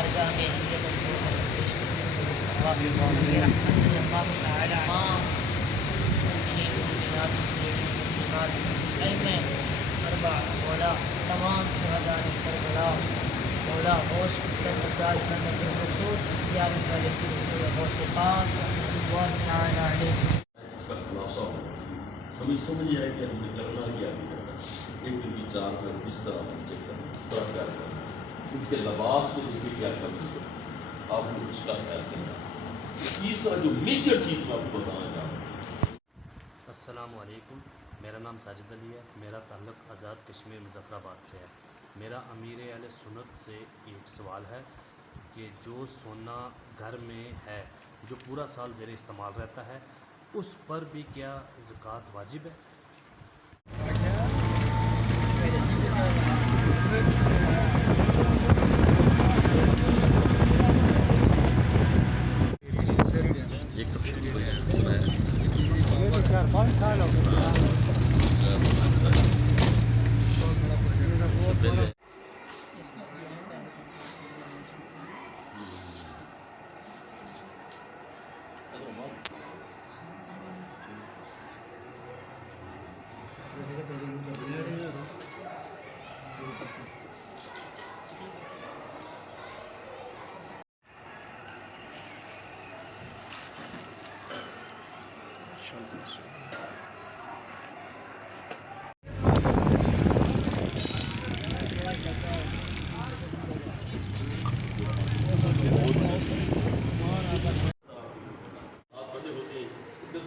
بارگاہ میں ہم جب رحمت صلی اللہ تعالی تمام مومنات مسلمات ائمہ اربع مولا تمام شہداء کربلا مولا غوث الدار بالخصوص یار مالک غوث پاک اللہ تعالی علیہ. اس کا خلاصہ ہمیں سمجھ آئے کہ ہم نے کرنا کیا نہیں کرنا. ایک دن کی چار میں کس طرح ہم چیک کرنا کیا کرنا ان کے لباس کو دیکھے کیا کرنا آپ نے اس کا خیال کرنا. تیسرا جو میجر چیز میں آپ کو بتانا چاہوں گا. السلام علیکم. میرا نام ساجد علی ہے. میرا تعلق آزاد کشمیر مظفر آباد سے ہے. میرا امیر اہل سنت سے ایک سوال ہے کہ جو سونا گھر میں ہے جو پورا سال زیر استعمال رہتا ہے اس پر بھی کیا زکوٰۃ واجب ہے؟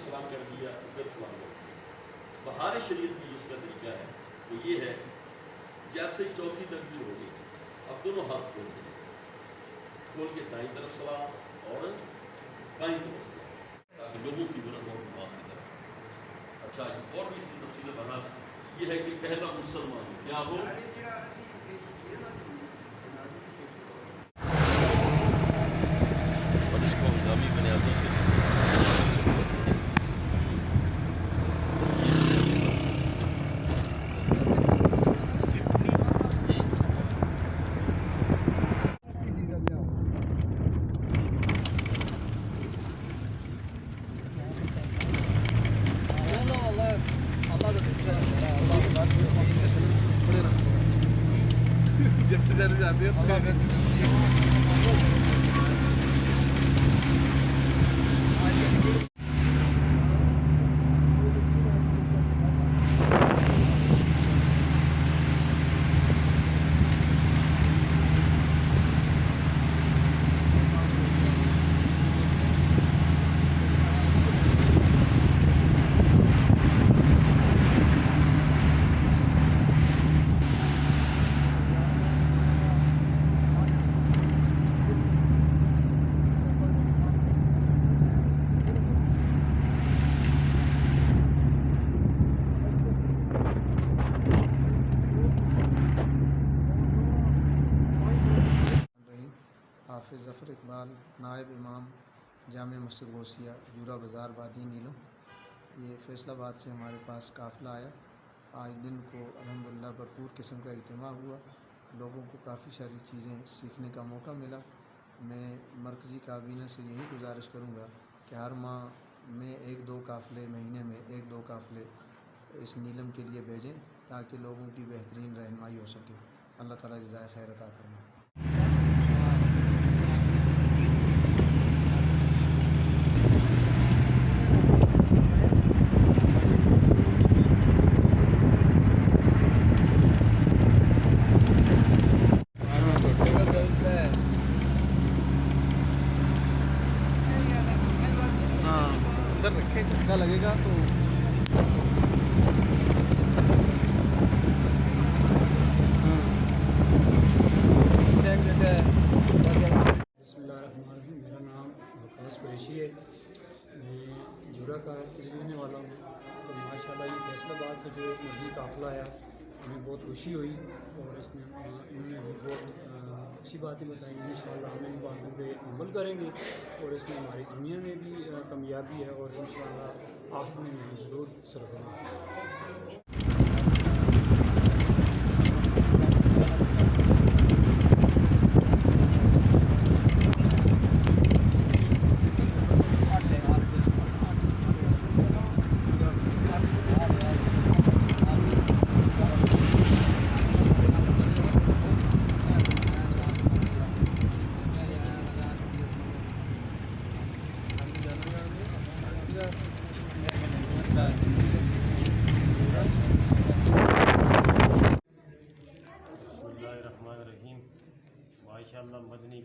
سلام کر دیا ادھر سلام کر دیا. بہار شریعت میں اس کا طریقہ ہے وہ یہ ہے جیسے چوتھی تکبیر ہو گئی اب دونوں ہاتھ کھول دیں کھول کے دائیں طرف سلام اور بائیں طرف سلام تاکہ لوگوں کی ضرورت ہو نماز کی طرف. اچھا اور بھی اس کی تفصیل بحث یہ ہے کہ پہلا مسلمان کیا ہو اور اس کو ہنگامی بنیادوں سے حافظ ظفر اقبال نائب امام جامع مسجد غوثیہ جورا بازار وادی نیلم. یہ فیصل آباد سے ہمارے پاس قافلہ آیا. آج دن کو الحمدللہ بھرپور قسم کا اجتماع ہوا. لوگوں کو کافی ساری چیزیں سیکھنے کا موقع ملا. میں مرکزی کابینہ سے یہی گزارش کروں گا کہ ہر ماہ میں ایک دو قافلے مہینے میں ایک دو قافلے اس نیلم کے لیے بھیجیں تاکہ لوگوں کی بہترین رہنمائی ہو سکے. اللہ تعالیٰ جزائے خیر عطا فرمائے. رکھے چکا لگے گا تو بسم اللہ الرحمن الرحیم. میرا نام وقاص قریشی ہے. میں جورا کا رہنے والا ہوں. تو ماشاء اللہ یہ فیصل آباد سے جو مرغی قافلہ آیا ہمیں بہت خوشی ہوئی اور اس نے انہوں نے بھی بہت اچھی باتیں بتائیں. انشاءاللہ ہم ان باتوں پہ عمل کریں گے اور اس میں ہماری دنیا میں بھی کامیابی ہے اور انشاءاللہ آخر میں بھی ضرور سرفراز.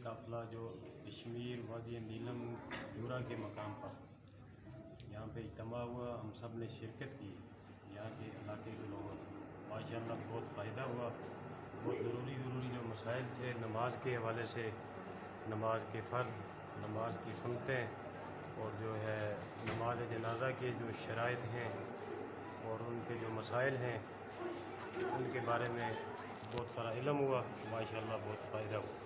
काफ़िला जो कश्मीर वादी नीलम जूरा के मकाम पर यहाँ पे इज्तिमा हुआ, हम सब ने शिरकत की। यहाँ के इलाके के लोगों ने माशाअल्लाह बहुत फ़ायदा हुआ। बहुत ज़रूरी जो मसाइल थे नमाज के हवाले से, नमाज के फ़र्ज़, नमाज की सुन्नतें और जो है नमाज जनाजा के जो शराइत हैं और उनके जो मसाइल हैं उनके बारे में बहुत सारा इल्म हुआ। माशाअल्लाह बहुत फ़ायदा हुआ।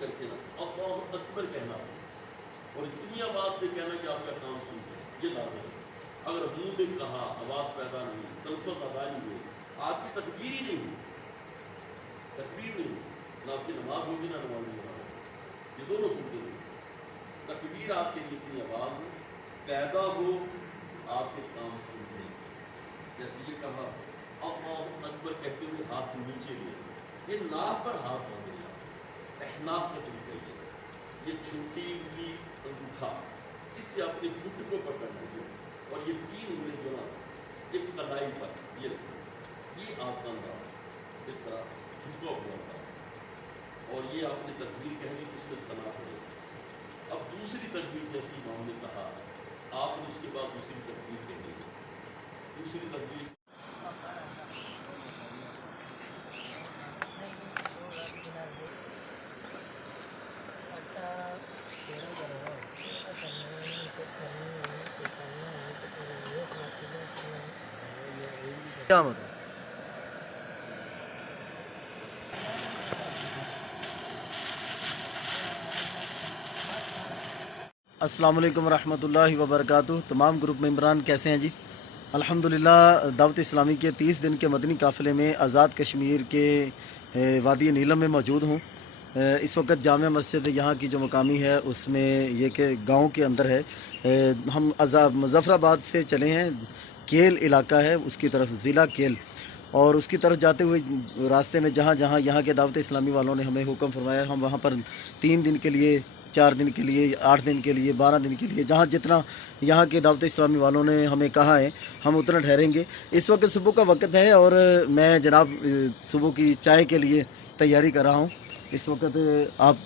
करके ना अल्लाहु अकबर कहना और इतनी आवाज़ से कहना कि आपका काम सुन ले, ये लाज़िम है। अगर मुंह में कहा, आवाज़ पैदा नहीं हुई, तलफ़्ज़ अदा नहीं हुए, आपकी तकबीर ही नहीं हुई, तकबीर नहीं हुई, ना आपकी नमाज होगी ना नमाज होगी, ये दोनों सुनते नहीं। तकबीर आपके लिए इतनी आवाज़ पैदा हो, आपके काम सुन ले। जैसे ये कहा अल्लाहु अकबर कहते हुए हाथ नीचे लिए, ये नाक पर हाथ बांध लिया, अहनाफ का तरीका ये छोटी उंगली अंगूठा इससे अपने घुट को पकड़ना है और ये 3 उंगली जो ना एक कलाई पर ये रखना, ये आपका अंदाज इस तरह झुका हुआ था और ये आपने तकबीर कहनी कि इसमें सना पड़ेगी। अब दूसरी तकबीर जैसी इमाम ने कहा, आपने उसके बाद दूसरी तकबीर कहनी है। दूसरी तकबीर क्या मतलब अस्सलाम वालेकुम रहमतुल्लाहि व बरकातुहू। तमाम ग्रुप मेंबरान कैसे हैं जी? अल्हम्दुलिल्लाह दावत इस्लामी के 30 दिन के मदनी काफ़िले में आज़ाद कश्मीर के वादी नीलम में मौजूद हूँ। इस वक्त जामिया मस्जिद यहाँ की जो मकामी है उसमें ये कि गाँव के अंदर है। हम मुज़फ़्फ़राबाद से चले हैं, केल इलाका है उसकी तरफ, ज़िला केल, और उसकी तरफ जाते हुए रास्ते में जहाँ जहाँ यहाँ के दावत इस्लामी वालों ने हमें हुक्म फरमाया, हम वहाँ पर 3 दिन के लिए, 4 दिन के लिए, 8 दिन के लिए, 12 दिन के लिए, जहाँ जितना यहाँ के दावत इस्लामी वालों ने हमें कहा है हम उतना ठहरेंगे। इस वक्त सुबह का वक्त है और मैं जनाब सुबह की चाय के लिए तैयारी कर रहा हूँ। इस वक्त आप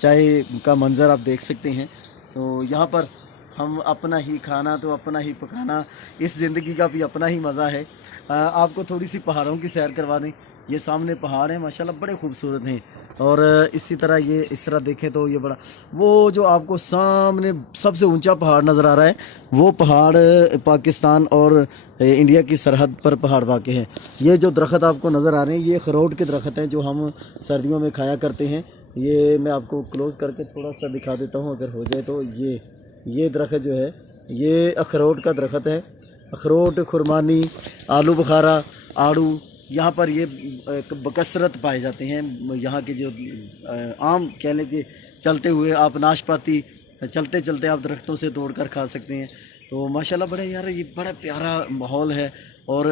चाय का मंज़र आप देख सकते हैं। तो यहाँ पर हम अपना ही खाना तो अपना ही पकाना, इस ज़िंदगी का भी अपना ही मज़ा है। आपको थोड़ी सी पहाड़ों की सैर करवा दें। ये सामने पहाड़ हैं माशाल्लाह, बड़े खूबसूरत हैं। اور اسی طرح یہ اس طرح دیکھیں تو یہ بڑا وہ جو آپ کو سامنے سب سے اونچا پہاڑ نظر آ رہا ہے وہ پہاڑ پاکستان اور انڈیا کی سرحد پر پہاڑ واقع ہے. یہ جو درخت آپ کو نظر آ رہے ہیں یہ اخروٹ کے درخت ہیں جو ہم سردیوں میں کھایا کرتے ہیں. یہ میں آپ کو کلوز کر کے تھوڑا سا دکھا دیتا ہوں اگر ہو جائے تو. یہ درخت جو ہے یہ اخروٹ کا درخت ہے. اخروٹ، خرمانی، آلو بخارا، آڑو یہاں پر یہ بکثرت پائے جاتے ہیں. یہاں کے جو عام کہہ لیں کہ چلتے ہوئے آپ ناشپاتی چلتے چلتے آپ درختوں سے توڑ کر کھا سکتے ہیں. تو ماشاءاللہ بڑے یار یہ بڑا پیارا ماحول ہے. اور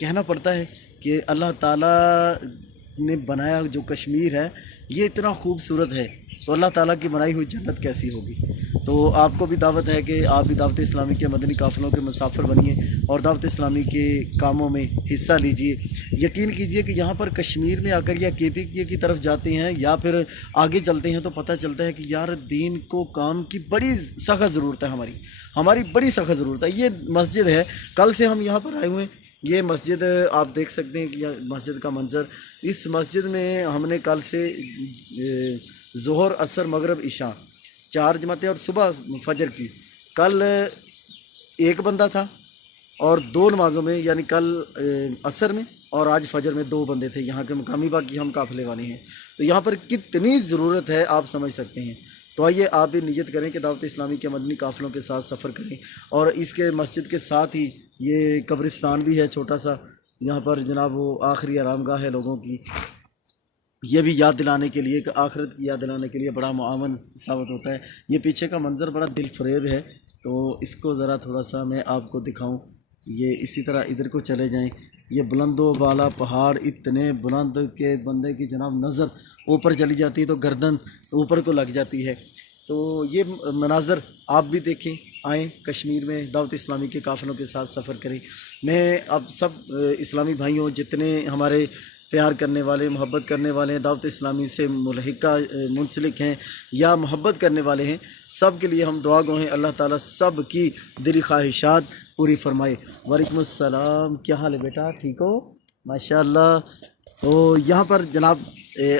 کہنا پڑتا ہے کہ اللہ تعالیٰ نے بنایا جو کشمیر ہے یہ اتنا خوبصورت ہے تو اللہ تعالیٰ کی بنائی ہوئی جنت کیسی ہوگی. تو آپ کو بھی دعوت ہے کہ آپ بھی دعوت اسلامی کے مدنی قافلوں کے مسافر بنیے اور دعوت اسلامی کے کاموں میں حصہ لیجئے. یقین کیجئے کہ یہاں پر کشمیر میں آ کر یا کے پی کی طرف جاتے ہیں یا پھر آگے چلتے ہیں تو پتہ چلتا ہے کہ یار دین کو کام کی بڑی سخت ضرورت ہے. ہماری بڑی سخت ضرورت ہے. یہ مسجد ہے، کل سے ہم یہاں پر آئے ہوئے ہیں. یہ مسجد آپ دیکھ سکتے ہیں کہ یہ مسجد کا منظر. اس مسجد میں ہم نے کل سے ظہر، عصر، مغرب، عشاء 4 جماعتیں اور صبح فجر کی. کل ایک بندہ تھا اور 2 نمازوں میں یعنی کل عصر میں اور آج فجر میں 2 بندے تھے یہاں کے مقامی. باقی ہم قافلے والے ہیں. تو یہاں پر کتنی ضرورت ہے آپ سمجھ سکتے ہیں. تو آئیے آپ بھی نیت کریں کہ دعوت اسلامی کے مدنی قافلوں کے ساتھ سفر کریں. اور اس کے مسجد کے ساتھ ہی یہ قبرستان بھی ہے چھوٹا سا. یہاں پر جناب وہ آخری آرام گاہ ہے لوگوں کی. یہ بھی یاد دلانے کے لیے کہ آخرت کی یاد دلانے کے لیے بڑا معاون ثابت ہوتا ہے. یہ پیچھے کا منظر بڑا دل فریب ہے. تو اس کو ذرا تھوڑا سا میں آپ کو دکھاؤں. یہ اسی طرح ادھر کو چلے جائیں. یہ بلند و بالا پہاڑ اتنے بلند کہ بندے کی جناب نظر اوپر چلی جاتی ہے تو گردن اوپر کو لگ جاتی ہے. تو یہ مناظر آپ بھی دیکھیں، آئیں کشمیر میں دعوت اسلامی کے قافلوں کے ساتھ سفر کریں. میں اب سب اسلامی بھائیوں جتنے ہمارے پیار کرنے والے، محبت کرنے والے ہیں، دعوت اسلامی سے ملحقہ منسلک ہیں یا محبت کرنے والے ہیں، سب کے لیے ہم دعا گو ہیں. اللہ تعالیٰ سب کی دلی خواہشات پوری فرمائے. وعلیکم السلام، کیا حال ہے بیٹا؟ ٹھیک ہو؟ ماشاءاللہ. تو یہاں پر جناب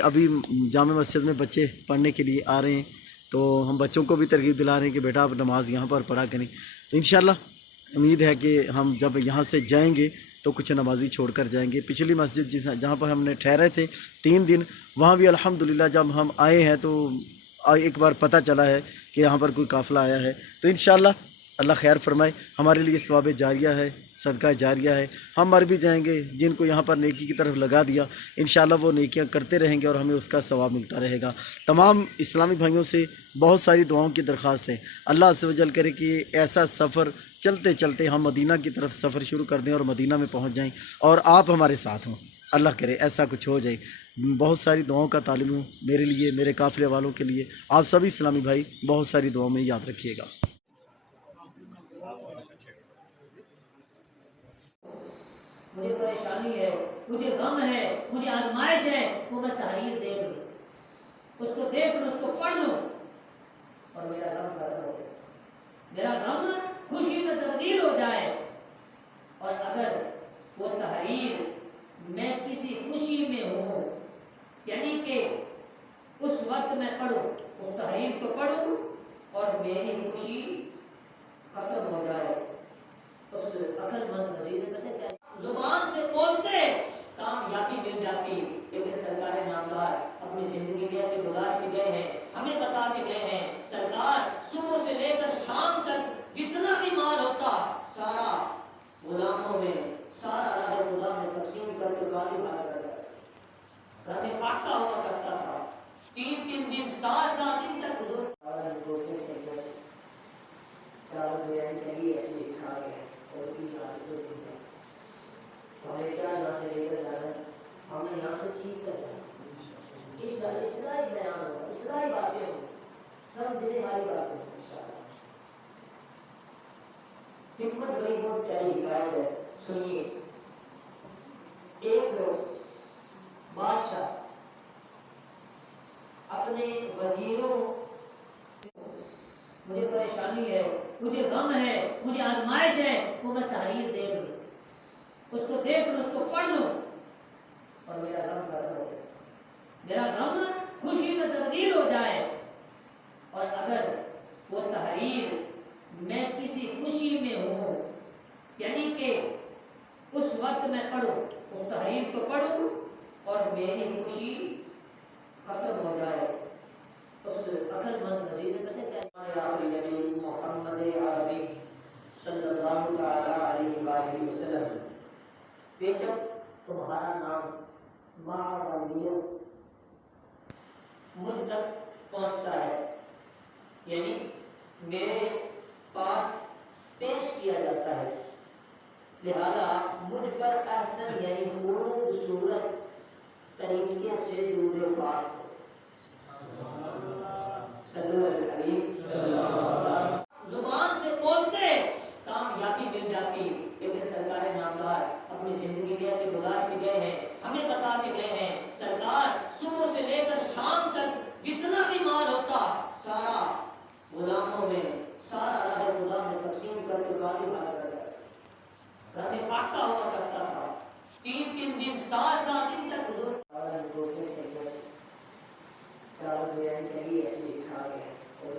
ابھی جامع مسجد میں بچے پڑھنے کے لیے آ رہے ہیں تو ہم بچوں کو بھی ترغیب دلا رہے ہیں کہ بیٹا آپ نماز یہاں پر پڑھا کریں. تو انشاءاللہ امید ہے کہ ہم جب یہاں سے جائیں گے تو کچھ نمازی چھوڑ کر جائیں گے. پچھلی مسجد جہاں پر ہم نے ٹھہرے تھے 3 دن، وہاں بھی الحمدللہ جب ہم آئے ہیں تو ایک بار پتہ چلا ہے کہ یہاں پر کوئی قافلہ آیا ہے. تو انشاءاللہ اللہ خیر فرمائے. ہمارے لیے ثواب جاریہ ہے، صدقہ جاریہ ہے. ہم مر بھی جائیں گے، جن کو یہاں پر نیکی کی طرف لگا دیا انشاءاللہ وہ نیکیاں کرتے رہیں گے اور ہمیں اس کا ثواب ملتا رہے گا. تمام اسلامی بھائیوں سے بہت ساری دعاؤں کی درخواست ہے. اللہ عز و جل کرے کہ ایسا سفر چلتے چلتے ہم مدینہ کی طرف سفر شروع کر دیں اور مدینہ میں پہنچ جائیں اور آپ ہمارے ساتھ ہوں. اللہ کرے ایسا کچھ ہو جائے. بہت ساری دعاؤں کا طالب ہوں میرے لیے، میرے قافلے والوں کے لیے. آپ سبھی اسلامی بھائی بہت ساری دعاؤں میں یاد رکھیے گا. مجھے پریشانی ہے، مجھے غم ہے، مجھے آزمائش ہے، وہ میں تحریر دیکھ لوں، اس کو دیکھ لوں، اس کو پڑھ لوں اور میرا غم ختم ہو جائے، میرا غم خوشی میں تبدیل ہو جائے. اور اگر وہ تحریر میں کسی خوشی میں ہوں یعنی کہ اس وقت میں پڑھوں، اس تحریر کو پڑھوں اور میری خوشی ختم ہو جائے، اس عقل مند نظیر نے پتہ کیا زبان سے بولتے کامیابی مل جاتی. لیکن سرکار نامدار اپنی زندگی کیسے گزار کے گئے ہیں ہمیں بتا کے گئے ہیں. سرکار صبح سے لے کر شام تک جتنا بھی مال ہوتا سارا غلاموں میں، سارا راہ خدا میں تقسیم کر کے خالی کھانا کرتا تھا. گھر میں فاقہ ہوا کرتا تھا. 3 دن 7 دن تک حضور چار بریانی چلیے ایسے سکھا گئے اور ہمیں کیا یہاں سے لے کر جانا ہے، ہم نے یہاں سے سیکھ کر جانا. انشاءاللہ اصلاحی بیان ہوگا، اصلاحی باتیں ہوں، سمجھنے والی باتیں ہوں انشاءاللہ. حکمت بڑی بہت پیاری حکایت ہے، سنیے. ایک بادشاہ اپنے وزیروں سے مجھے پریشانی ہے، مجھے غم ہے، مجھے آزمائش ہے، وہ میں تحریر دیکھ لوں، اس کو دیکھ لوں، اس کو پڑھ لوں اور میرا غم ختم ہو جائے، میرا غم خوشی میں تبدیل ہو جائے، اور اگر وہ تحریر میں کسی خوشی میں ہوں، یعنی کہ اس وقت میں پڑھوں، اس تحریر کو پڑھوں اور میری خوشی ختم ہو جائے، اس عقل مند نظیر محمد عربی صلی اللہ تعالی علیہ وآلہ وسلم، بے شک تمہارا نام معرویت مجھ تک پہنچتا ہے، یعنی میرے پاس پیش کیا جاتا ہے، لہذا مجھ پر احسن یعنی خوبصورت طریقے سے درود پاک زبان سے بولتے کامیابی مل جاتی، لیکن سرکار نامدار اپنی زندگی میں ایسے گزار کے گئے ہیں، ہمیں بتا کے گئے ہیں، سرکار صبح سے لے کر شام تک جتنا بھی مال ہوتا سارا غلاموں میں، سارا راہ خدا میں تقسیم کر کے خالی خالی کرتا، گھر میں فاقہ ہوا کرتا تھا، 3 دن 7 دن تک حضور چاول بریانی چاہیے ایسے ہی کھا گئے اور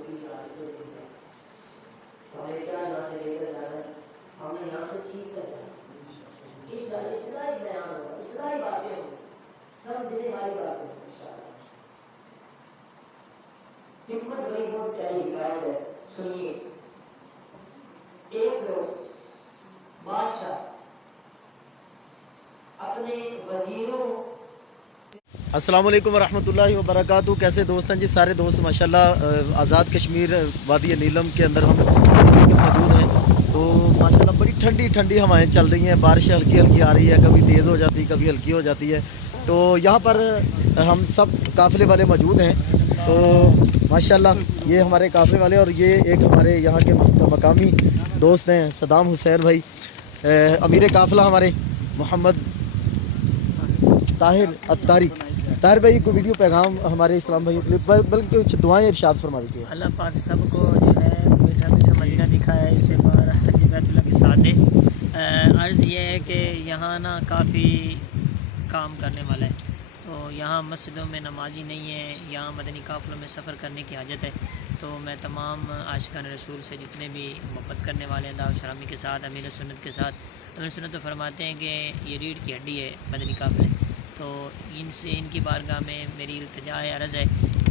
ہمیں کیا یہاں سے لے کر جانا ہے، ہم نے یہاں سے سیکھ کر جانا، انشاءاللہ اصلاحی بیان ہوگا، اصلاحی باتیں ہوں، سمجھنے والی باتیں ہوں انشاءاللہ۔ حکمت بڑی بہت پیاری حکایت ہے، سنیے۔ ایک بادشاہ اپنے وزیروں السلام علیکم ورحمۃ اللہ وبرکاتہ۔ کیسے دوست ہیں جی سارے دوست؟ ماشاءاللہ آزاد کشمیر وادی نیلم کے اندر ہم اس وقت موجود ہیں، تو ماشاءاللہ بڑی ٹھنڈی ٹھنڈی ہوائیں چل رہی ہیں، بارش ہلکی ہلکی آ رہی ہے، کبھی تیز ہو جاتی کبھی ہلکی ہو جاتی ہے، تو یہاں پر ہم سب قافلے والے موجود ہیں، تو ماشاءاللہ یہ ہمارے قافلے والے، اور یہ ایک ہمارے یہاں کے مقامی دوست ہیں صدام حسین بھائی، امیر قافلہ ہمارے محمد طاہر اتاری۔ طاہر بھائی کو ویڈیو پیغام ہمارے اسلام بھائیوں کے لیے بلکہ کچھ دعائیں ارشاد فرما دیجیے۔ اللہ پاک سب کو جو ہے بیٹھا بیٹھا مدینہ دکھایا ہے، اس سے بار حج بیت اللہ کے ساتھ دے۔ عرض یہ ہے کہ یہاں نا کافی کام کرنے والا ہے، تو یہاں مسجدوں میں نمازی نہیں ہے، یہاں مدنی قافلوں میں سفر کرنے کی حاجت ہے، تو میں تمام عاشقان رسول سے جتنے بھی محبت کرنے والے ہیں دعوت شرامی کے ساتھ، امیر سنت کے ساتھ، امیر سنت تو فرماتے ہیں کہ یہ ریڑھ کی ہڈی ہے مدنی قافلے، تو ان سے ان کی بارگاہ میں میری التجا ہے، عرض ہے،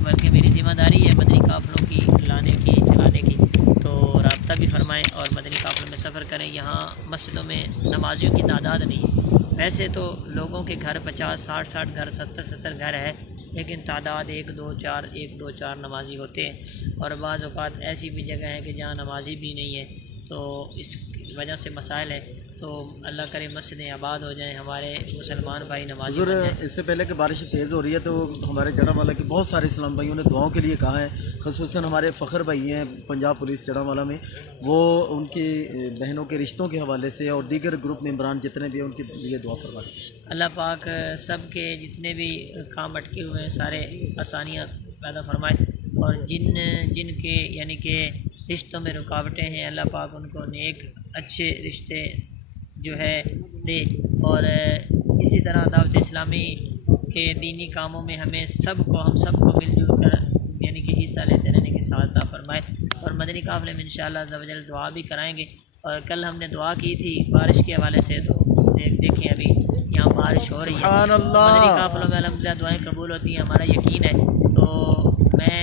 بلکہ میری ذمہ داری ہے مدنی قافلوں کی لانے کی چلانے کی، تو رابطہ بھی فرمائیں اور مدنی قافلوں میں سفر کریں۔ یہاں مسجدوں میں نمازیوں کی تعداد نہیں ہے، ویسے تو لوگوں کے گھر 50-60 گھر 70 گھر ہے، لیکن تعداد 1 2 4 نمازی ہوتے ہیں، اور بعض اوقات ایسی بھی جگہ ہے کہ جہاں نمازی بھی نہیں ہے، تو اس وجہ سے مسائل ہے، تو اللہ کرے مسجدیں آباد ہو جائیں، ہمارے مسلمان بھائی نمازی حضور بن جائیں۔ اس سے پہلے کہ بارش تیز ہو رہی ہے تو ہمارے جڑا والا کے بہت سارے اسلام بھائیوں نے دعاؤں کے لیے کہا ہے، خصوصاً ہمارے فخر بھائی ہیں پنجاب پولیس جڑا والا میں، وہ ان کی بہنوں کے رشتوں کے حوالے سے اور دیگر گروپ ممبران جتنے بھی ہیں ان کے لیے دعا فرما دیں۔ اللہ پاک سب کے جتنے بھی کام اٹکے ہوئے ہیں سارے آسانیاں پیدا فرمائے، اور جن کے یعنی کہ رشتوں میں رکاوٹیں ہیں، اللہ پاک ان کو نیک اچھے رشتے جو ہے دے، اور اسی طرح دعوت اسلامی کے دینی کاموں میں ہم سب کو مل جل کر یعنی کہ حصہ لیتے رہنے کی سعادت فرمائے، اور مدنی قافلے میں انشاءاللہ عز و جل دعا بھی کرائیں گے، اور کل ہم نے دعا کی تھی بارش کے حوالے سے، تو دیکھیں ابھی یہاں بارش ہو رہی ہے، سبحان اللہ۔ مدنی قافلوں میں الحمدللہ دعائیں قبول ہوتی ہیں، ہمارا یقین ہے، تو میں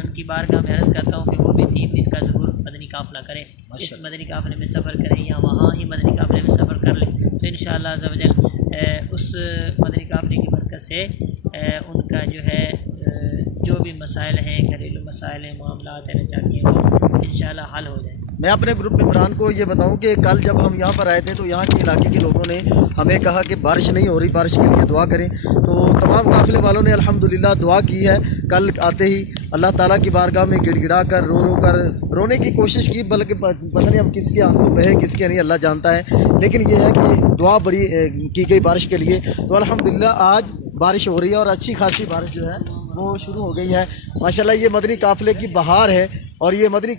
ان کی بارگاہ میں عرض کرتا ہوں کہ وہ بھی 3 دن کا ضرور مدنی قافلہ کریں، اس مدنی قافلے میں سفر کریں یا وہاں ہی مدنی قافلے میں سفر کر لیں، تو انشاءاللہ عز و جل اس مدنی قافلے کی برکت سے ان کا جو ہے جو بھی مسائل ہیں، گھریلو مسائل ہیں، معاملات ہیں، نچاکیاں، وہ انشاءاللہ حل ہو جائیں۔ میں اپنے گروپ ممبران کو یہ بتاؤں کہ کل جب ہم یہاں پر آئے تھے تو یہاں کے علاقے کے لوگوں نے ہمیں کہا کہ بارش نہیں ہو رہی، بارش کے لیے دعا کریں، تو تمام قافلے والوں نے الحمدللہ دعا کی ہے۔ کل آتے ہی اللہ تعالیٰ کی بارگاہ میں گڑ گڑا کر رو کر رونے کی کوشش کی، بلکہ پتہ نہیں اب کس کے آنسو بہے کس کے نہیں اللہ جانتا ہے، لیکن یہ ہے کہ دعا بڑی کی گئی بارش کے لیے، تو الحمدللہ آج بارش ہو رہی ہے اور اچھی خاصی بارش جو ہے وہ شروع ہو گئی ہے ماشاءاللہ۔ یہ مدنی قافلے کی بہار ہے، اور یہ مدنی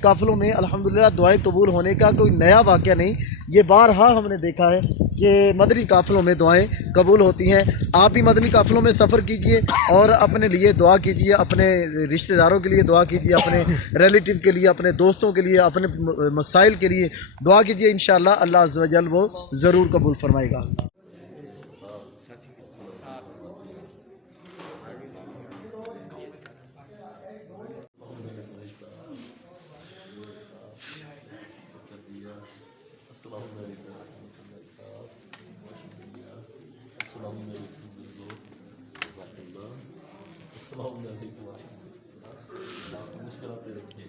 قافلوں میں الحمدللہ دعائیں قبول ہونے کا کوئی نیا واقعہ نہیں، یہ بارہا ہم نے دیکھا ہے کہ مدنی قافلوں میں دعائیں قبول ہوتی ہیں. آپ بھی مدنی قافلوں میں سفر کیجئے اور اپنے لیے دعا کیجئے، اپنے رشتہ داروں کے لیے دعا کیجئے، اپنے ریلیٹیو کے لیے، اپنے دوستوں کے لیے، اپنے مسائل کے لیے دعا کیجئے. انشاءاللہ اللہ عز و جل وہ ضرور قبول فرمائے گا. السلام علیکم السلام علیکم مسکراتے رکھیے.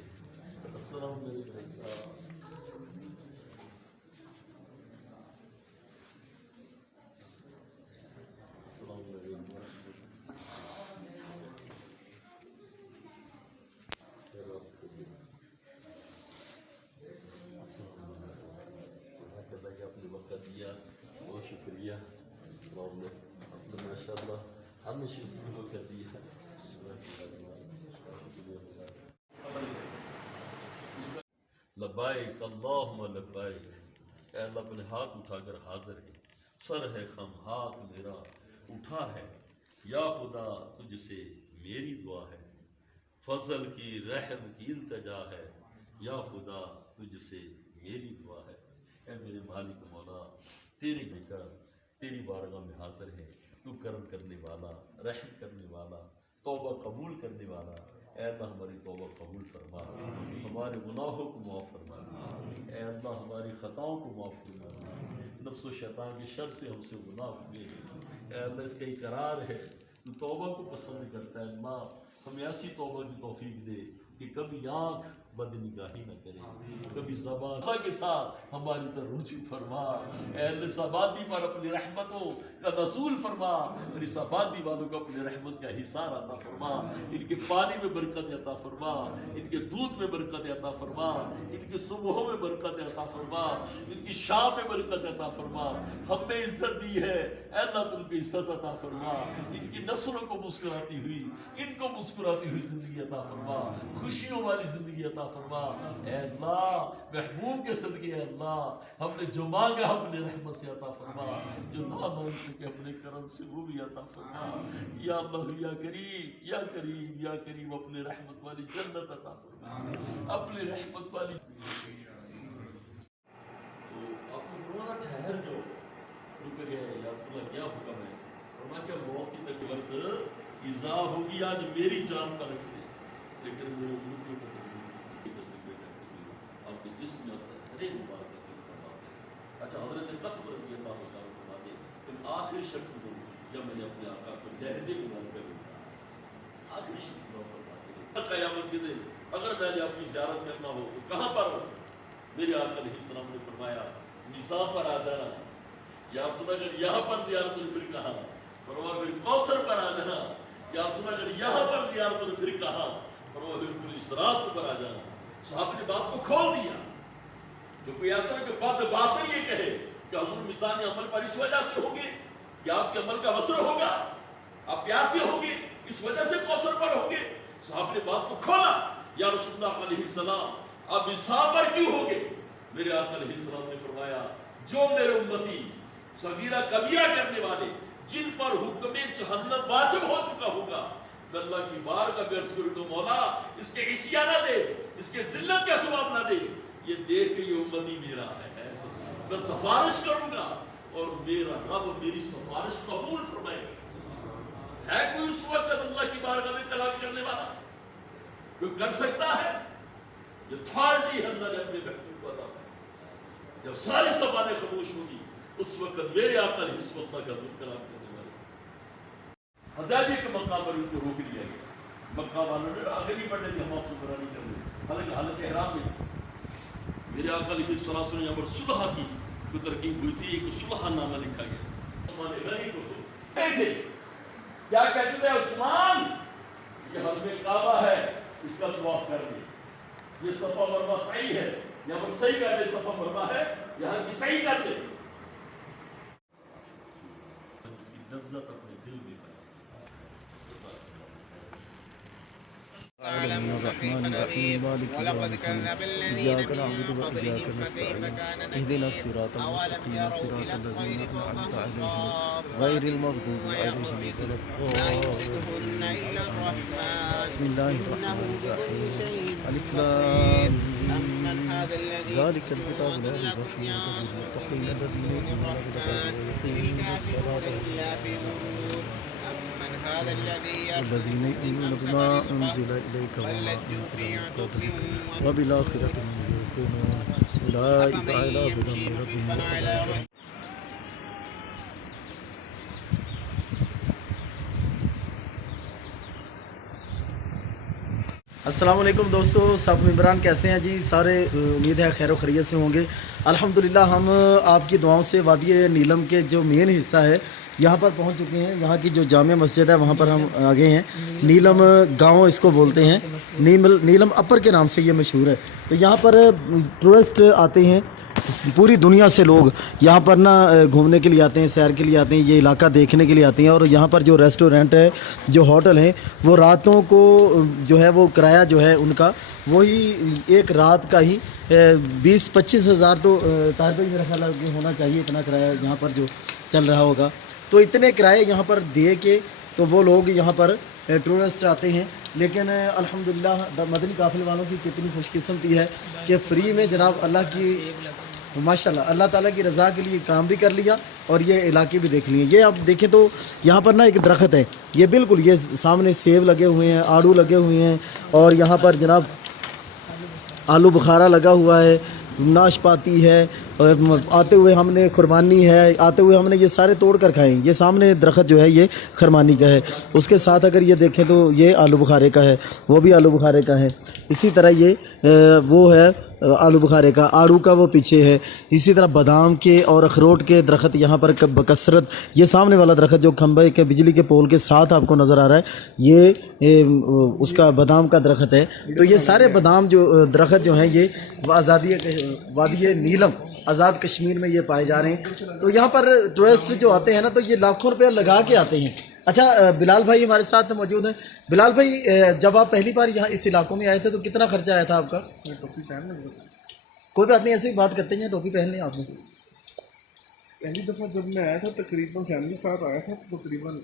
السلام علیکم. السلام علیکم. آپ نے موقع دیا، بہت شکریہ. السلام علیکم. آپ نے ماشاء اللہ ہمیشہ اس نے موقع دیا. لبائک اللہم لبائک. اے اللہ اپنے ہاتھ اٹھا کر حاضر ہے، سر ہے خم ہاتھ میرا اٹھا ہے. یا خدا تجھ سے میری دعا ہے، فضل کی رحم کی التجا ہے. یا خدا تجھ سے میری دعا ہے. اے میرے مالک مولا، تیرے بکر تیری بارگاہ میں حاضر ہے. تو کرم کرنے والا، رحم کرنے والا، توبہ قبول کرنے والا. اے اللہ ہماری توبہ قبول فرما، ہمارے گناہوں کو معاف فرما. اے اللہ ہماری خطاؤں کو معاف فرما. نفس و شیطان کی شر سے ہم سے گناہ ہوئے ہیں. اے اللہ اس کا اقرار ہے تو توبہ کو پسند کرتا ہے. اللہ ہمیں ایسی توبہ کی توفیق دے کہ کبھی آنکھ بد نگاہی نہ کرے، کبھی زبان کے ساتھ ہماری طرح رجوع فرما. اے اللہ اس آبادی پر اپنی رحمتوں کا نزول فرما، اور اس آبادی والوں کو اپنے رحمت کا حصار عطا فرما. ان کے پانی میں برکت عطا فرما، ان کے دودھ میں برکت عطا فرما، ان کے صبحوں میں برکت عطا فرما، ان کی شام میں برکت عطا فرما. ہم نے عزت دی ہے، اے اللہ تم کو عزت عطا فرما. ان کی نسلوں کو مسکراتی ہوئی، ان کو مسکراتی ہوئی زندگی عطا فرما، خوشیوں والی زندگی عطا فرما. اے اللہ محبوب کے صدقے اے اللہ ہم نے جو مانگا اپنے رحمت سے عطا فرما، جو نہ مانگ سکے اپنے کرم سے وہ بھی عطا فرما. یا اللہ یا کریم یا کریم یا کریم اپنے رحمت والی جنت عطا فرما، اپنی رحمت والی. تو آپ کو فرمانا ٹھہر جاؤ. رک گئے یا رسول اللہ کیا حکم ہے؟ فرمایا کہ موت کی تک وقت ایذا ہوگی آج میری جان پر رکھ دے، لیکن میرے ملک کو آپ کے جسم میں ہر ایک مبارک کا ذکر فرما دے. اچھا حضرت قسم رضی اللہ تعالیٰ فرما دے کہ آخری شخص کو جب میں نے اپنے آقا کو لہدے مبارک کر دیا، آخری شخص کو فرما دے قیامت کے دن اگر میں نے اپنی زیارت کرنا ہو تو کہاں پر ہو؟ میرے آقا علیہ السلام نے فرمایا نظام پر آ جانا. یا رسول اللہ اگر یہاں پر زیارت ہوئی پھر کہاں؟ فرمایا پھر کوثر پر آ جانا. یا رسول اللہ اگر یہاں پر زیارت ہوئی پھر کہاں؟ فرمایا پھر پوری صراط پر آ جانا. صحابہ نے بات کو کھول دیا. جو کوئی ایسا کہ باتیں یہ کہے کہ حضور مثال عمل پر اس وجہ سے ہوگی کہ آپ کے عمل کا وصل ہوگا، آپ پیاسے ہوں گے، اس وجہ سے کوثر پر ہوں گے. صحابہ نے بات کو کھولا. یا رسول اللہ علیہ السلام آپ مثال پر کیوں ہوگے؟ میرے آقا علیہ السلام نے فرمایا جو میرے امتی صغیرہ کبیرہ کرنے والے جن پر حکم جہنم واجب ہو چکا ہوگا، میں اللہ کی بار کا عرض کروں تو مولا اس کے عصیہ نہ دے، اس کے ذلت کا ثواب نہ دے. یہ دیکھ کے یہ امتی میرا ہے، میں سفارش کروں گا اور میرا رب میری سفارش قبول فرمائے گا. ہے کوئی اس وقت اللہ کی بارگاہ میں کلام کرنے والا؟ کوئی کر سکتا ہے؟ یہ اتھارٹی اللہ نے اپنے محبوب کو عطا کی. جب ساری زبانیں خاموش ہوگی اس وقت میرے آقا علیہ السلام کا کلام کرنے والے. حدیبیہ کے مقام پر ان کو روک لیا گیا. مکہ والوں نے آگے نہیں بڑھنے دی، ہم آپ کو برا نہیں کر رہے، حالانکہ حالت احرام میں میرے آقا علیہ السلام نے یہاں پر صلح کی کوئی ترکیب ہوئی تھی، ایک صلح نامہ لکھا گیا. عثمان غنی کو کہتے تھے، کیا کہتے تھے عثمان یہ حرم کعبہ ہے اس کا طواف کر دے، یہ صفا مروا صحیح ہے، یہاں پر صحیح کر دے، صفا مروا ہے یہاں کی صحیح کر دے. اس کی لذت اپنے دل میں الرحمن الرحيم مالك يوم الدين إياك نعبد وإياك نستعين اهدنا الصراط المستقيم صراط الذين أنعمت عليهم غير المغضوب عليهم ولا الضالين بسم الله الرحمن الرحيم ألف لام ميم ذلك الكتاب لا ريب فيه هدى للمتقين الذين يؤمنون بالغيب ويقيمون الصلاة والذين يؤمنون بما أنزل إليك وما أنزل من قبلك وبالآخرة هم يوقنون أولئك على هدى من ربهم وأولئك هم अस्सलाम वालेकुम दोस्तों, सब मेम्बरान कैसे हैं जी सारे? उम्मीद है खैर खैरियत से होंगे। अल्हम्दुलिल्लाह हम आपकी दुआओं से वादी नीलम के जो मेन हिस्सा है यहाँ पर पहुँच चुके हैं। यहाँ की जो जामिया मस्जिद है वहाँ पर हम आ गए हैं। नीलम गांव इसको बोलते हैं, नीलम अपर के नाम से ये मशहूर है। तो यहाँ पर टूरिस्ट आते हैं, पूरी दुनिया से लोग यहाँ पर ना घूमने के लिए आते हैं, सैर के लिए आते हैं, ये इलाका देखने के लिए आते हैं। और यहाँ पर जो रेस्टोरेंट है, जो होटल है, वो रातों को जो है वो किराया जो है उनका वही एक रात का ही 20-25 हज़ार तो ताहिर भाई मेरा ख्याल है होना चाहिए, इतना किराया यहाँ पर जो चल रहा होगा। तो इतने किराए यहाँ पर दे के तो वो लोग यहाँ पर टूरिस्ट आते हैं। लेकिन अल्हम्दुलिल्लाह मदनी काफ़िले वालों की कितनी खुशकिस्मती है कि फ्री में जनाब अल्लाह की माशाल्लाह अल्लाह ताला की रज़ा के लिए काम भी कर लिया और ये इलाके भी देख लिए। ये आप देखें तो यहाँ पर ना एक दरख्त है, ये बिल्कुल ये सामने सेब लगे हुए हैं, आड़ू लगे हुए हैं और यहाँ पर जनाब आलू बुखारा लगा हुआ है, नाशपाती है, आते हुए हमने खुरमानी है, आते हुए हमने ये सारे तोड़ कर खाए। ये सामने दरख्त जो है ये खुरमानी का है, उसके साथ अगर ये देखें तो ये आलू बुखारे का है, वो भी आलू बुखारे का है। इसी तरह ये वो है आलू बुखारे का, आड़ू का वो पीछे है। इसी तरह बादाम के और अखरोट के दरख्त यहाँ पर बकसरत। ये सामने वाला दरख्त जो खंभे के बिजली के पोल के साथ आपको नज़र आ रहा है, ये उसका बादाम का दरख्त है। तो ये सारे बादाम जो दरख्त जो हैं ये वादी नीलम आज़ाद कश्मीर में ये पाए जा रहे हैं। तो यहाँ पर टूरिस्ट जो आते हैं ना तो ये लाखों रुपये लगा के आते हैं। अच्छा, बिलाल भाई हमारे साथ मौजूद हैं। बिलाल भाई, जब आप पहली बार यहाँ इस इलाकों में आए थे तो कितना खर्चा आया था आपका? टोपी पहन लें, कोई बात नहीं, ऐसे ही बात करते हैं, टोपी पहन लें आपने। पहली दफ़ा जब मैं आया था तकरीबन फैमिली साथ आया था तो तकरीबन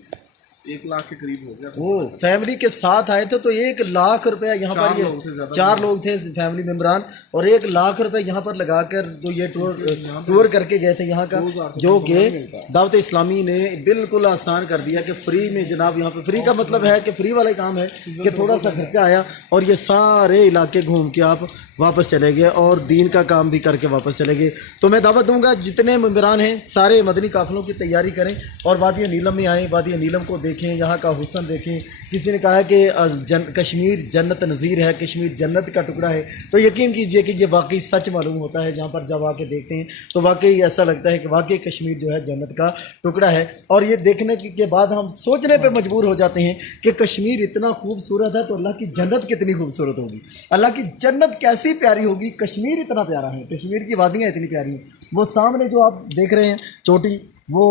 1 लाख के करीब हो गया। वो फैमिली के साथ आए थे तो 1 लाख रुपया यहाँ पर ये 4 लोग थे फैमिली मेम्बरान और 1 लाख रुपए यहाँ पर लगाकर तो ये टूर करके गए थे यहाँ का, जो कि दावत इस्लामी ने बिल्कुल आसान कर दिया कि फ्री में जनाब। यहाँ पे फ्री का मतलब है कि फ्री वाला काम है कि थोड़ा सा खर्चा आया और ये सारे इलाके घूम के आप वापस चले गए और दीन का काम भी करके वापस चले गए। तो मैं दावत दूंगा जितने मेम्बरान हैं सारे मदनी काफ़िलों की तैयारी करें और वादी नीलम में आएँ, वादी नीलम को देखें, यहाँ का हुस्न देखें। किसी ने कहा है कि कश्मीर जन्नत नज़ीर है, कश्मीर जन्नत का टुकड़ा है, तो यकीन कीजिए कि ये वाकई सच मालूम होता है। जहाँ पर जब आके देखते हैं तो वाकई ऐसा लगता है कि वाकई कश्मीर जो है जन्नत का टुकड़ा है। और ये देखने के बाद हम सोचने पे मजबूर हो जाते हैं कि कश्मीर इतना खूबसूरत है तो अल्लाह की जन्नत कितनी खूबसूरत होगी, अल्लाह की जन्नत कैसी प्यारी होगी। कश्मीर इतना प्यारा है, कश्मीर की वादियाँ इतनी प्यारी हैं। वो सामने जो आप देख रहे हैं चोटी, वो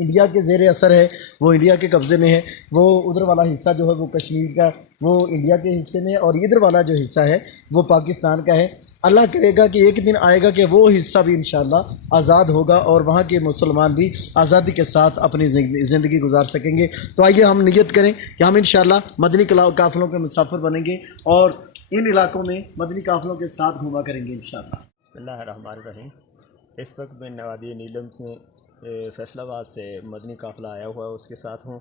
इंडिया के ज़ेर असर है, वो इंडिया के कब्ज़े में है। वो उधर वाला हिस्सा जो है वो कश्मीर का, वो इंडिया के हिस्से में, और इधर वाला जो हिस्सा है वो पाकिस्तान का है। अल्लाह करेगा कि एक दिन आएगा कि वो हिस्सा भी इंशाअल्लाह आज़ाद होगा और वहाँ के मुसलमान भी आज़ादी के साथ अपनी ज़िंदगी गुजार सकेंगे। तो आइए हम नियत करें कि हम इंशाअल्लाह मदनी काफ़िलों के मुसाफिर बनेंगे और इन इलाकों में मदनी काफ़िलों के साथ घूमा करेंगे इंशाअल्लाह। बिस्मिल्लाहिर्रहमानिर्रहीम। इस वक्त मैं वादी नीलम से फैसलाबाद से मदनी काफ़िला आया हुआ है, उसके साथ हूँ।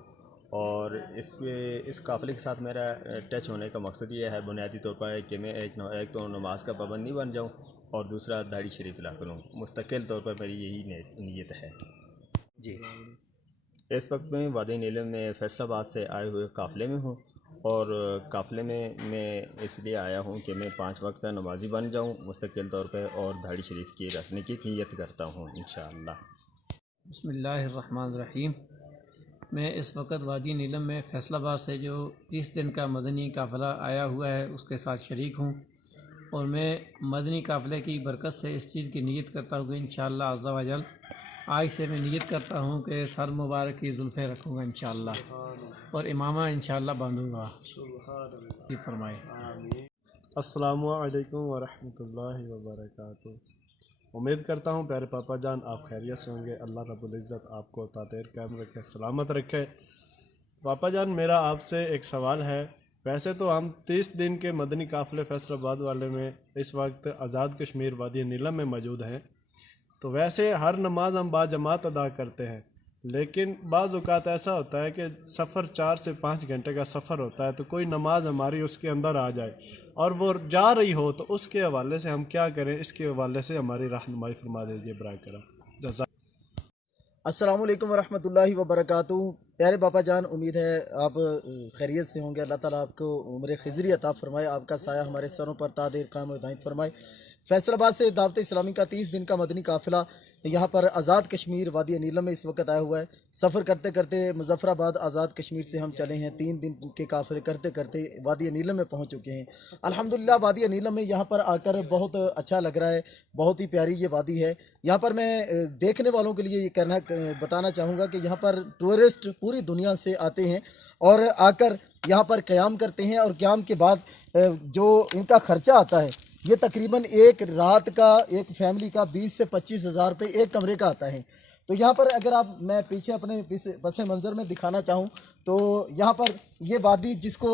और इस काफ़िले के साथ मेरा टच होने का मकसद ये है बुनियादी तौर पर कि मैं एक तो नमाज का पाबंदी बन जाऊँ और दूसरा दाढ़ी शरीफ ला करूँ। मुस्तकिल तौर पर मेरी यही नीयत है जी। इस वक्त मैं वादी नीलम में फैसलाबाद से आए हुए काफ़िले में हूँ और काफ़िले में मैं इसलिए आया हूँ कि मैं 5 वक्त का नमाजी बन जाऊँ मुस्तकिल तौर पर और दाढ़ी शरीफ की रखने की नीयत करता हूँ इंशाअल्लाह। बिस्मिल्लाहिर्रहमानिर्रहीम। मैं इस वक्त वादी नीलम में फैसलाबाद से जो 30 दिन का मदनी काफ़िला आया हुआ है उसके साथ शरीक हूँ और मैं मदनी काफ़िले की बरकत से इस चीज़ की नीयत करता हूँ कि इंशाअल्लाह अज़्ज़ा वजल आज से मैं नियत करता हूँ कि सर मुबारक की जुल्फ़ें रखूँगा इंशाअल्लाह और इमामा इंशाअल्लाह बांधूँगा। जी फरमाए। अस्सलामु अलैकुम व रहमतुल्लाहि व बरकातुहू। उम्मीद करता हूँ प्यारे पापा जान आप खैरियत से होंगे। अल्लाह रब्बुल इज़्ज़त आपको तातेर कायम रखे, सलामत रखे। पापा जान मेरा आपसे एक सवाल है। वैसे तो हम 30 दिन के मदनी काफ़िले फैसलाबाद वाले में इस वक्त आज़ाद कश्मीर वादी नीलम में मौजूद हैं, तो वैसे हर नमाज हम बाजमात अदा करते हैं, लेकिन बाज़ औक़ात ऐसा होता है कि सफ़र 4 से 5 घंटे का सफ़र होता है, तो कोई नमाज हमारी उसके अंदर आ जाए और वो जा रही हो, तो उसके हवाले से हम क्या करें, इसके हवाले से हमारी रहनुमाई फरमा दीजिए बराए करम। जज़ा। अस्सलामु अलैकुम वरहमतुल्लाहि वबरकातुहू। प्यारे बापा जान, उम्मीद है आप खैरियत से होंगे। अल्लाह ताला आपको उम्र खिजरी अता फरमाए, आपका साया हमारे सरों पर तादेर कायम व दायम फरमाए। फैसलाबाद से दावत इस्लामी का 30 दिन का मदनी काफ़िला यहाँ पर आज़ाद कश्मीर वादी नीलम में इस वक्त आया हुआ है। सफ़र करते करते मुजफ्फराबाद आज़ाद कश्मीर से हम चले हैं। 3 दिन के काफ़िले करते करते वादी नीलम में पहुँच चुके हैं। अल्हम्दुलिल्लाह वादी नीलम में यहाँ पर आकर बहुत अच्छा लग रहा है। बहुत ही प्यारी ये वादी है। यहाँ पर मैं देखने वालों के लिए ये बताना चाहूँगा कि यहाँ पर टूरिस्ट पूरी दुनिया से आते हैं और आकर यहाँ पर क़याम करते हैं, और क़याम के बाद जो इनका ख़र्चा आता है ये तकरीबन एक रात का एक फैमिली का 20 से 25 हज़ार रुपये एक कमरे का आता है। तो यहाँ पर अगर मैं पीछे अपने पस मंज़र में दिखाना चाहूँ तो यहाँ पर ये वादी जिसको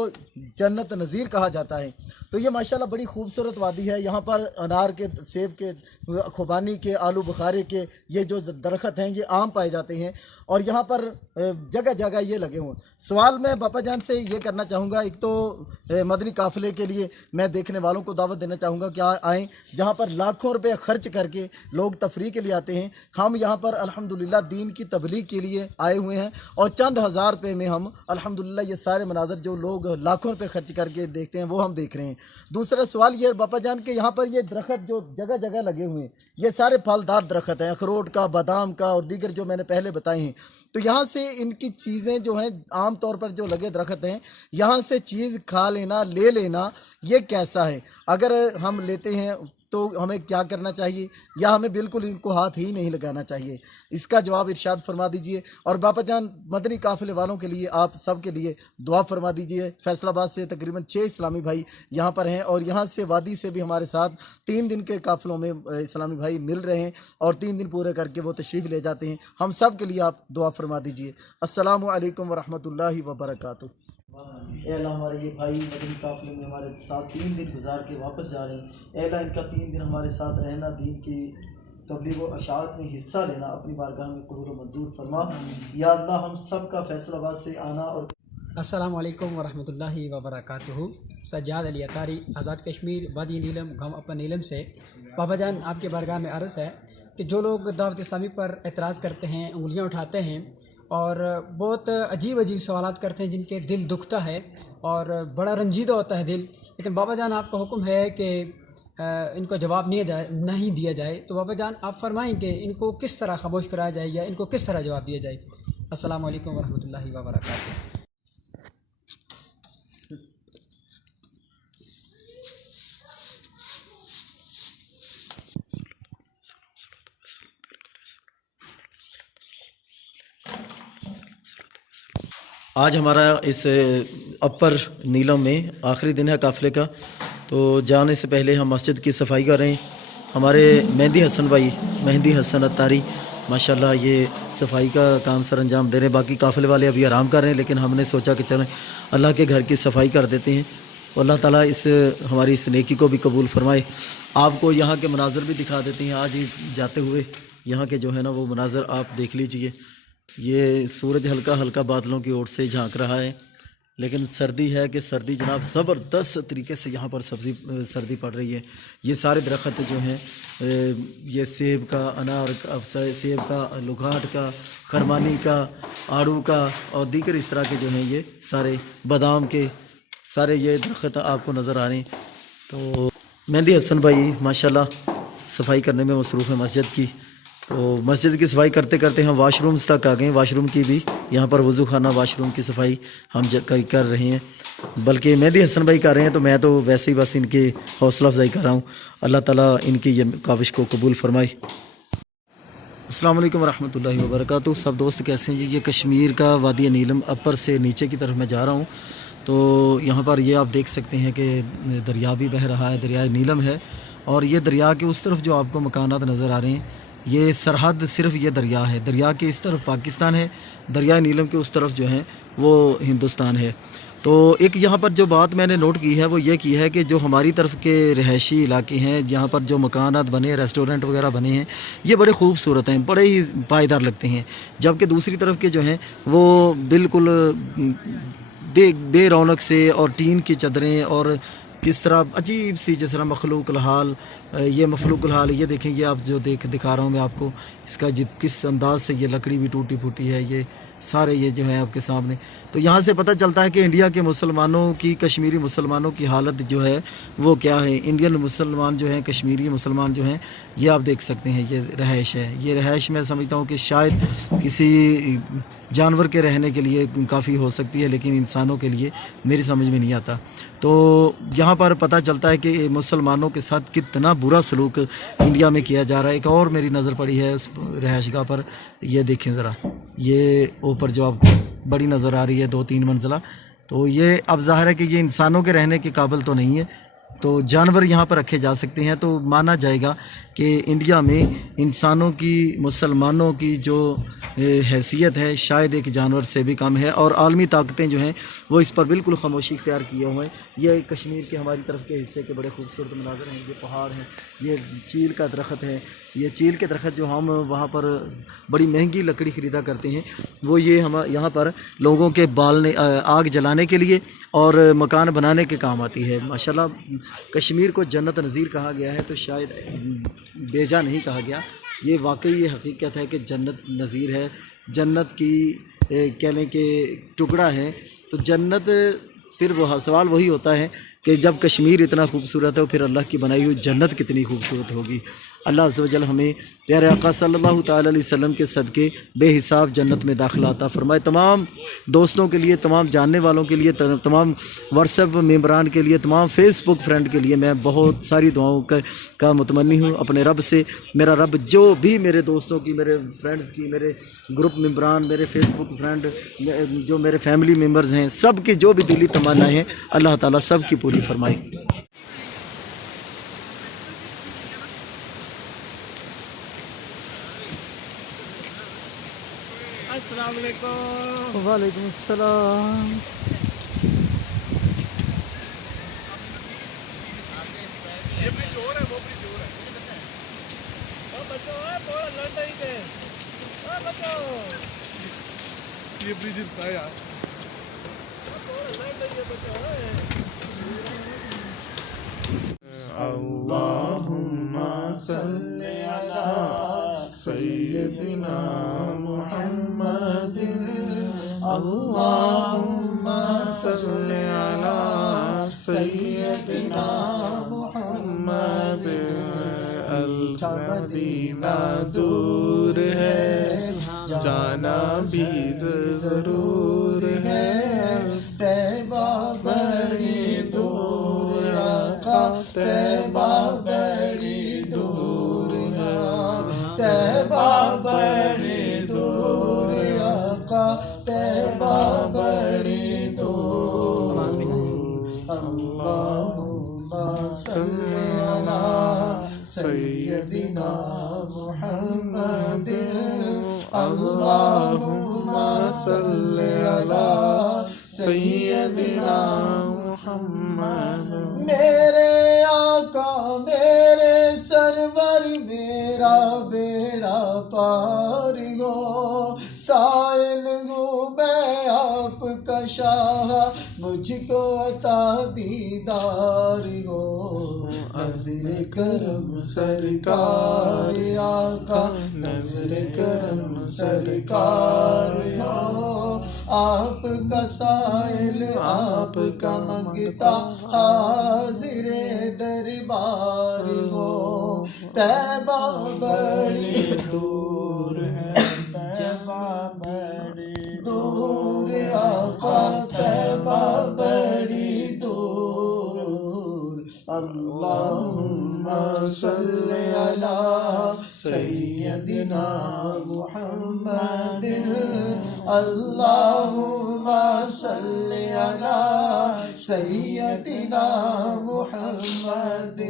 जन्नत नज़ीर कहा जाता है, तो ये माशाल्लाह बड़ी खूबसूरत वादी है। यहाँ पर अनार के, सेब के, खुबानी के, आलू बुखारे के ये जो दरख्त हैं ये आम पाए जाते हैं, और यहाँ पर जगह जगह ये लगे हुए। सवाल मैं बापा जान से ये करना चाहूँगा, एक तो मदनी काफ़िले के लिए मैं देखने वालों को दावत देना चाहूँगा कि आएँ, जहाँ पर लाखों रुपये खर्च करके लोग तफरीह के लिए आते हैं। हम यहाँ पर अल्हम्दुलिल्लाह दीन की तबलीग के लिए आए हुए हैं, और चंद हज़ार रुपये में हम अल्हम्दुलिल्लाह ये सारे मनाज़र जो लोग लाखों रुपये खर्च करके देखते हैं वो हम देख रहे हैं। दूसरा सवाल ये बापा जान के यहाँ पर ये दरख्त जो जगह जगह लगे हुए हैं ये सारे फलदार दरख्त हैं, अखरोट का, बादाम का और दीगर जो मैंने पहले बताए हैं। तो यहाँ से इनकी चीज़ें जो हैं आम तौर पर जो लगे दरख्त हैं, यहाँ से चीज़ खा लेना, ले लेना, ये कैसा है? अगर हम लेते हैं तो हमें क्या करना चाहिए, या हमें बिल्कुल इनको हाथ ही नहीं लगाना चाहिए? इसका जवाब इरशाद फरमा दीजिए। और बापा जान मदनी काफ़िले वालों के लिए आप सब के लिए दुआ फरमा दीजिए। फैसलाबाद से तकरीबन 6 इस्लामी भाई यहाँ पर हैं, और यहाँ से वादी से भी हमारे साथ 3 दिन के काफ़िलों में इस्लामी भाई मिल रहे हैं, और 3 दिन पूरे करके वो तशरीफ़ ले जाते हैं। हम सब के लिए आप दुआ फरमा दीजिए। अस्सलामु अलैकुम वरहमतुल्लाहि वबरकातुहू। अल्लाह हमारे ये भाई मदनी काफ़िले में हमारे साथ 3 दिन गुजार के वापस जा रहे हैं। अल्लाह इनका 3 दिन हमारे साथ रहना, दीन की तबलीग व अशाअत में हिस्सा लेना अपनी बारगाह में कबूल व मंजूर फरमा। या अल्लाह हम सब का फैसलाबाद से आना। और अस्सलामु अलैकुम वरहमतुल्लाहि वबरकातुहू। सज्जाद अली अतारी, आज़ाद कश्मीर वादी नीलम, गाँव अपन नीलम से। बाबा जान आपके बारगाह में अर्ज़ है कि जो लोग दावत इस्लामी पर एतराज़ करते हैं, उंगलियाँ उठाते हैं और बहुत अजीब अजीब सवालात करते हैं जिनके दिल दुखता है और बड़ा रंजीदा होता है दिल, लेकिन बाबा जान आपका हुक्म है कि इनको जवाब नहीं दिया जाए, तो बाबा जान आप फरमाएं कि इनको किस तरह खामोश कराया जाए या इनको किस तरह जवाब दिया जाए। अस्सलामु अलैकुम वरहमतुल्लाहि वबरकातुहू। आज हमारा इस अपर नीलम में आखिरी दिन है काफ़िले का, तो जाने से पहले हम मस्जिद की सफाई कर रहे हैं। हमारे मेहंदी हसन अत्तारी माशाल्लाह ये सफाई का काम सर अंजाम दे रहे हैं। बाकी काफ़िले वाले अभी आराम कर रहे हैं, लेकिन हमने सोचा कि चलें अल्लाह के घर की सफाई कर देते हैं। अल्लाह ताला हमारी इस नेकी को भी कबूल फरमाए। आपको यहाँ के मनाज़र भी दिखा देते हैं। आज ही जाते हुए यहाँ के जो है ना वो मनाज़र आप देख लीजिए। ये सूरज हल्का हल्का बादलों की ओर से झांक रहा है, लेकिन सर्दी है कि सर्दी जनाब ज़बरदस्त तरीके से यहाँ पर सर्दी पड़ रही है। ये सारे दरख्त जो हैं, ये सेब का, अनार का, सेब का, लुघाट का, खरमानी का, आड़ू का और दीगर इस तरह के जो हैं ये सारे बादाम के सारे ये दरख्त आपको नज़र आ रहे हैं। तो मेहंदी हसन भाई माशाल्लाह सफाई करने में मसरूफ़ है मस्जिद की। तो मस्जिद की सफाई करते करते हम वाशरूम्स तक आ गए। वाशरूम की भी यहाँ पर वज़ू खाना वाशरूम की सफाई हम कर रहे हैं, बल्कि मेहंदी हसन भाई कर रहे हैं, तो मैं तो वैसे ही बस इनकी हौसला अफजाई कर रहा हूँ। अल्लाह ताला इनकी ये काविश को कबूल फरमाए। अस्सलाम वालेकुम वरहमतुल्लाहि वबरकातुहू। सब दोस्त कैसे हैं जी। ये कश्मीर का वादी नीलम अपर से नीचे की तरफ मैं जा रहा हूँ। तो यहाँ पर ये आप देख सकते हैं कि दरिया भी बह रहा है, दरिया नीलम है। और ये दरिया के उस तरफ जो आपको मकानात नज़र आ रहे हैं, ये सरहद सिर्फ ये दरिया है। दरिया के इस तरफ पाकिस्तान है, दरिया नीलम के उस तरफ जो है वो हिंदुस्तान है। तो एक यहाँ पर जो बात मैंने नोट की है वो ये की है कि जो हमारी तरफ के रिहायशी इलाके हैं, जहाँ पर जो मकानात बने, रेस्टोरेंट वगैरह बने हैं, ये बड़े खूबसूरत हैं, बड़े ही पायदार लगते हैं। जबकि दूसरी तरफ के जो हैं वो बिल्कुल बे रौनक से और टीन की चदरें और किस तरह अजीब सी जिस तरह मखलूक हाल, ये मखलूक हाल ये देखें, ये आप जो दिखा रहा हूँ मैं आपको, इसका किस अंदाज से ये लकड़ी भी टूटी फूटी है, ये सारे ये जो है आपके सामने। तो यहाँ से पता चलता है कि इंडिया के मुसलमानों की, कश्मीरी मुसलमानों की हालत जो है वो क्या है। इंडियन मुसलमान जो हैं, कश्मीरी मुसलमान जो हैं, ये आप देख सकते हैं, ये रहायश है। ये रहायश मैं समझता हूँ कि शायद किसी जानवर के रहने के लिए काफ़ी हो सकती है, लेकिन इंसानों के लिए मेरी समझ में नहीं आता। तो यहाँ पर पता चलता है कि मुसलमानों के साथ कितना बुरा सलूक इंडिया में किया जा रहा है। एक और मेरी नज़र पड़ी है उस रहायशगाह पर, ये देखें ज़रा, ये ऊपर जो आपको बड़ी नज़र आ रही है 2-3 मंजिला, तो ये अब ज़ाहिर है कि ये इंसानों के रहने के काबिल तो नहीं है, तो जानवर यहाँ पर रखे जा सकते हैं। तो माना जाएगा कि इंडिया में इंसानों की, मुसलमानों की जो हैसियत है शायद एक जानवर से भी कम है। और आलमी ताकतें जो हैं वो इस पर बिल्कुल खामोशी इख्तियार किए हुए हैं। ये कश्मीर के हमारी तरफ के हिस्से के बड़े खूबसूरत मनाज़र हैं। ये पहाड़ हैं, ये चील का दरख्त है, ये चील के दरख्त जो हम वहाँ पर बड़ी महंगी लकड़ी ख़रीदा करते हैं, वो ये हम यहाँ पर लोगों के बालने, आग जलाने के लिए और मकान बनाने के काम आती है। माशाल्लाह कश्मीर को जन्नत नज़ीर कहा गया है, तो शायद बेजा नहीं कहा गया। ये वाकई ये हकीकत है कि जन्नत नज़ीर है, जन्नत की कह लें कि टुकड़ा है। तो जन्नत, फिर वो सवाल वही होता है कि जब कश्मीर इतना खूबसूरत है, फिर अल्लाह की बनाई हुई जन्नत कितनी खूबसूरत होगी। अल्लाह अज़्ज़ व जल हमें प्यारे आका सल्लल्लाहु ताला अलैहि वसल्लम के सदक़े बेहिसाब जन्नत में दाखिला अता फरमाए। तमाम दोस्तों के लिए, तमाम जानने वालों के लिए, तमाम व्हाट्सएप मेंबरान के लिए, तमाम फेसबुक फ्रेंड के लिए मैं बहुत सारी दुआओं का मुतमन्नी हूँ अपने रब से। मेरा रब जो भी मेरे दोस्तों की, मेरे फ्रेंड्स की, मेरे ग्रुप मेंबरान, मेरे फेसबुक फ्रेंड, जो मेरे फैमिली मेम्बर्स हैं, सब की जो भी दिली तमन्नाएँ हैं, अल्लाह ताला सब की पूरी फरमाए। अस्सलाम वालेकुम। वालेकुम अस्सलाम। ये ब्रिज और है, वो ब्रिज और है। ओ बच्चों, ओए थोड़ा लंडा ही के। ओ बच्चों, ये ब्रिज इतना है यार। थोड़ा लंडा ही है बच्चों। अल्लाहुम्मा सल्ली अला सय्यदिना मुहम्मदिन। अल्लाहुम्मा सल्ली अला सय्यदिना मुहम्मदिन। मदीना दूर है, जाना भी जरूर है। तैबा बड़ी दूर आका, तैबा बड़ी दूर है। तैबा बड़ी दूर आका, तैबा बड़ी दूर। अल्लाहुम्मा सल्ली अला सय्यदिना मुहम्मदिन। अल्लाहुम्मा सल्ली अला सय्यदिना मुहम्मद। मेरे आका, मेरे सरवर, मेरा बेड़ा पार हो। साइल हूँ मैं आपका शाह, मुझको अता दीदार हो। नज़र करम सरकार आका, नज़र करम सरकार हो। आपका साइल, आपका मंगता, हाजिर दरबार हो। तैबा बड़ी दूर है, तैबा बड़ी दूर आका, तैबा बड़ी दूर। अल्लाहुम्मा सल्ली अला सय्यद سیدنا محمد اللہم صلی علی سیدنا محمد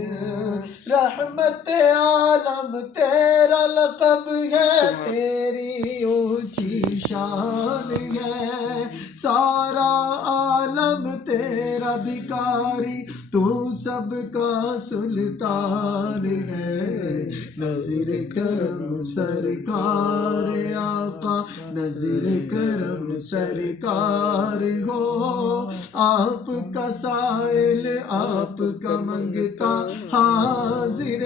رحمت عالم تیرا لقب ہے تیری اونچی شان ہے سارا عالم تیرا بھکاری تو سب کا سلطان ہے نظر کرم سرکار آقا نظر کرم سرکار ہو آپ کا سائل آپ کا منگتا حاضر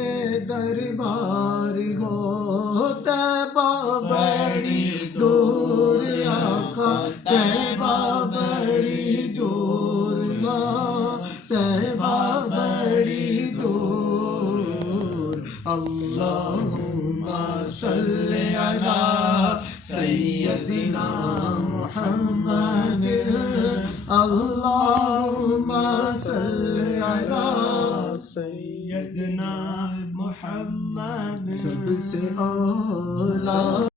دربار ہو طیبہ بڑی دور آقا طیبہ بڑی دور ماں طیبہ بڑی دور اللہم صلی علی سیدنا محمد اللہم صلی علی سیدنا محمد سب سے اعلیٰ